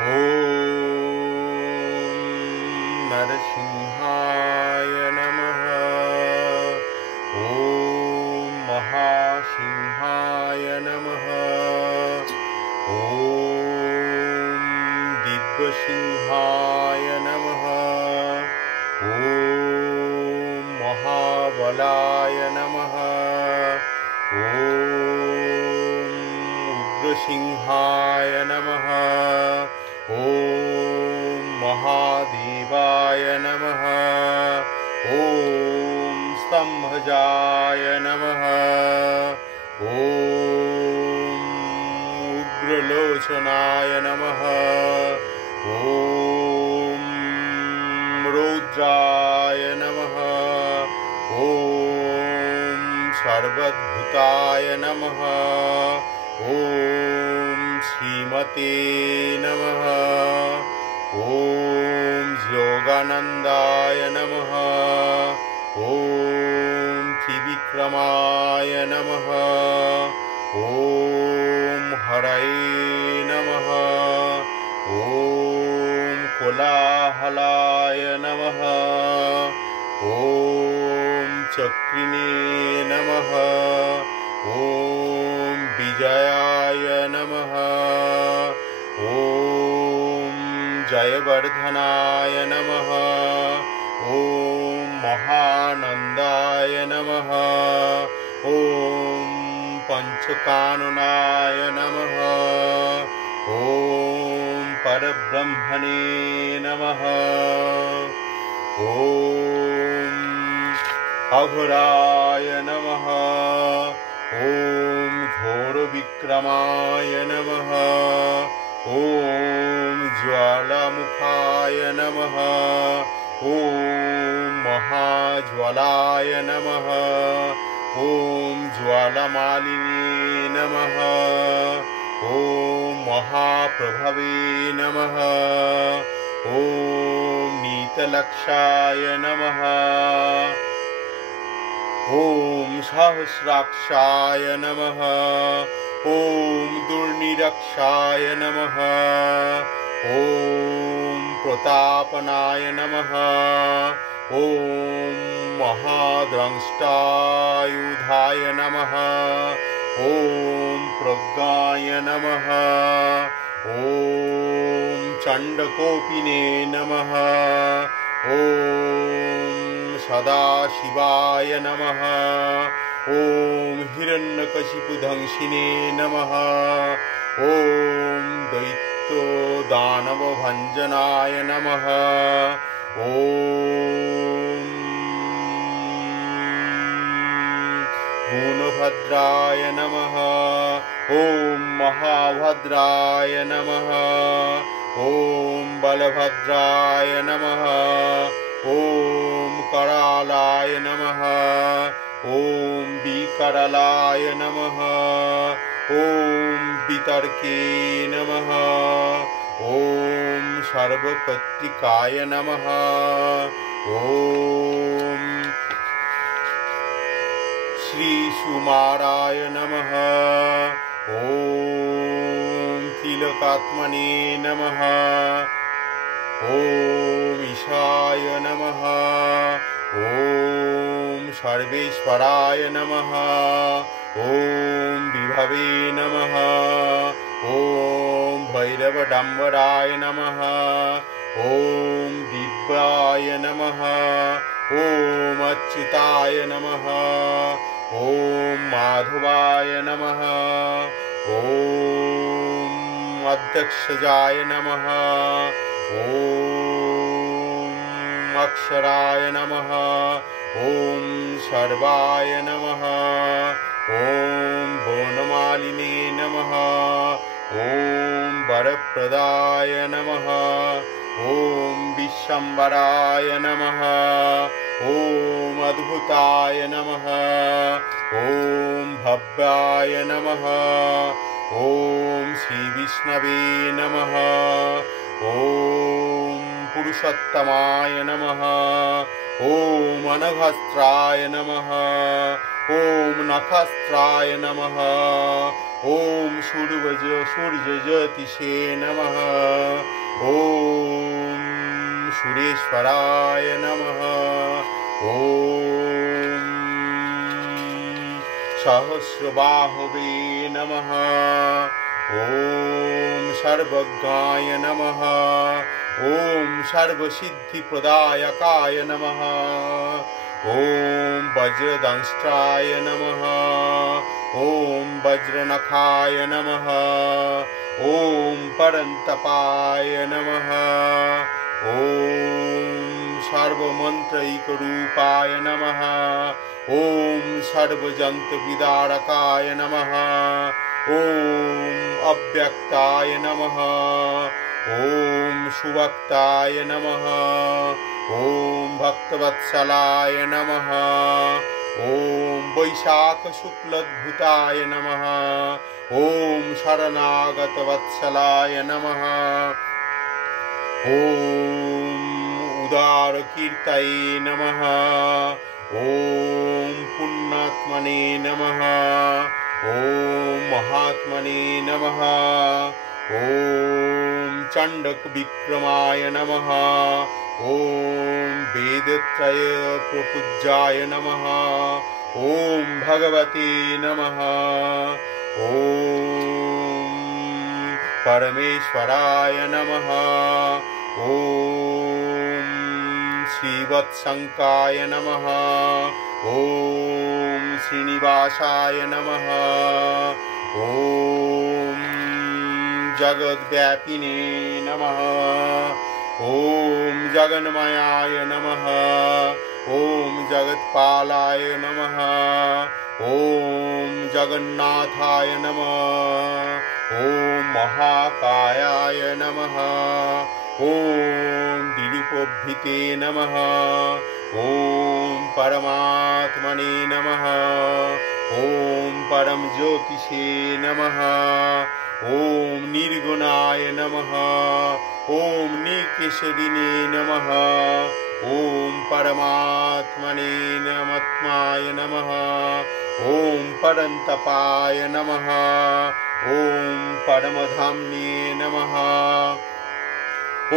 ॐ नरसिंहाय नमः। ॐ महासिंहाय नमः। ॐ दिव्यसिंहाय नमः। ॐ महाबलाय नमः। ॐ उग्रसिंहाय नमः। ॐ महादेवाय नमः। ॐ स्तंभजाय नमः। ॐ उग्रलोचनाय नमः। ॐ रौद्राय नमः। ॐ सर्वद्भूताय नमः। ॐ श्रीमते नमः। ॐ योगानन्दाय नमः। ॐ त्रिविक्रमाय नमः। ॐ हरये नमः। ॐ कोलाहलाय नमः। ॐ चक्रिणे नमः। ॐ विजयाय नमः। ॐ जयवर्धनाय नमः। ॐ महानन्दाय नमः। ॐ पंचकाननाय नमः। ॐ परब्रह्मणे नमः। ॐ अघोराय नमः। ॐ घोरविक्रमाय नमः। ॐ ज्वालामुखाय नमः। ॐ महाज्वालाय नमः। ॐ ज्वालामालिने नमः। ॐ महाप्रभवे नमः। ॐ नीतलक्षाय नमः। ॐ सहस्राक्षाय नमः। ॐ दुर्निरक्षाय नमः। ॐ प्रतापनाय नमः। ॐ महाद्रष्टायुधाय नमः। ॐ प्रज्ञाय नमः। ॐ चण्डकोपिने नमः। ॐ सदाशिवाय नमः। ॐ हिरण्यकशिपुदंशिने नमः। ॐ दैत्योदानवभञ्जनाय नमः। ॐ गुणभद्राय नमः। ॐ महाभद्राय नमः। ॐ बलभद्राय नमः। ॐ करालाय नमः। ॐ विकरालाय नमः। ॐ वितर्के नमः। ॐ सर्वकर्तिकाय नमः। ॐ श्रीसुमाराय नमः। ॐ तिलकात्मने नमः। ॐ ईशाय नमः। ॐ सर्वेश्वराय नमः। ॐ विभवे नमः। ॐ भैरवडम्बराय नमः। ॐ दिव्याय नमः। ॐ अच्युताय नमः। ॐ माधवाय नमः। ॐ अध्यक्षजाय नमः। ॐ अक्षराय नमः। ॐ सर्वाय नमः। ॐ वनमालिने नमः। ॐ वरप्रदाय नमः। ॐ विश्वम्भराय नमः। ॐ अद्भुताय नमः। ॐ भव्याय नमः। ॐ श्रीविष्णवे नमः। ॐ पुरुषोत्तमाय नमः। ॐ अनघस्त्राय नमः। ॐ नखस्त्राय नमः। ॐ सूर्यज्योतिषे नमः। ॐ सुरेश्वराय नमः। ॐ सहस्रबाहवे नमः। ॐ सर्वज्ञाय नमः। ॐ सर्वसिद्धिप्रदायकाय नमः। ॐ वज्रदंष्ट्राय नमः। ॐ वज्रनखाय नमः। ॐ परन्तपाय नमः। ॐ सर्वमन्त्रैकरूपाय नमः। ॐ सर्वजन्तुविदारकाय नमः। ॐ अव्यक्ताय नमः। ॐ सुभक्ताय नमः। ॐ भक्तवत्सलाय नमः। ॐ वैशाखशुक्लद्भुताय नमः। ॐ शरणागतवत्सलाय नमः। ॐ उदारकीर्तये नमः। ॐ पुण्यात्मने नमः। ॐ महात्मने नमः। ॐ चण्डकविक्रमाय नमः। ॐ वेदत्रयप्रपूज्याय नमः। ॐ भगवते नमः। ॐ परमेश्वराय नमः। ॐ श्रीवत्सङ्काय नमः। ॐ श्रीनिवासाय नमः। ॐ जगद्व्यापिने नमः। ॐ जगन्मयाय नमः। ॐ जगत्पालाय नमः। ॐ जगन्नाथाय नमः। ॐ महाकायाय नमः। ॐ विरूपभृते नमः। ॐ परमात्मने नमः। ॐ परमज्योतिषे नमः। ॐ निर्गुणाय नमः। ॐ निर्केशरिणे नमः। ॐ परमात्मने नमात्माय नमः। ॐ परन्तपाय नमः। ॐ परमधाम्ने नमः। ॐ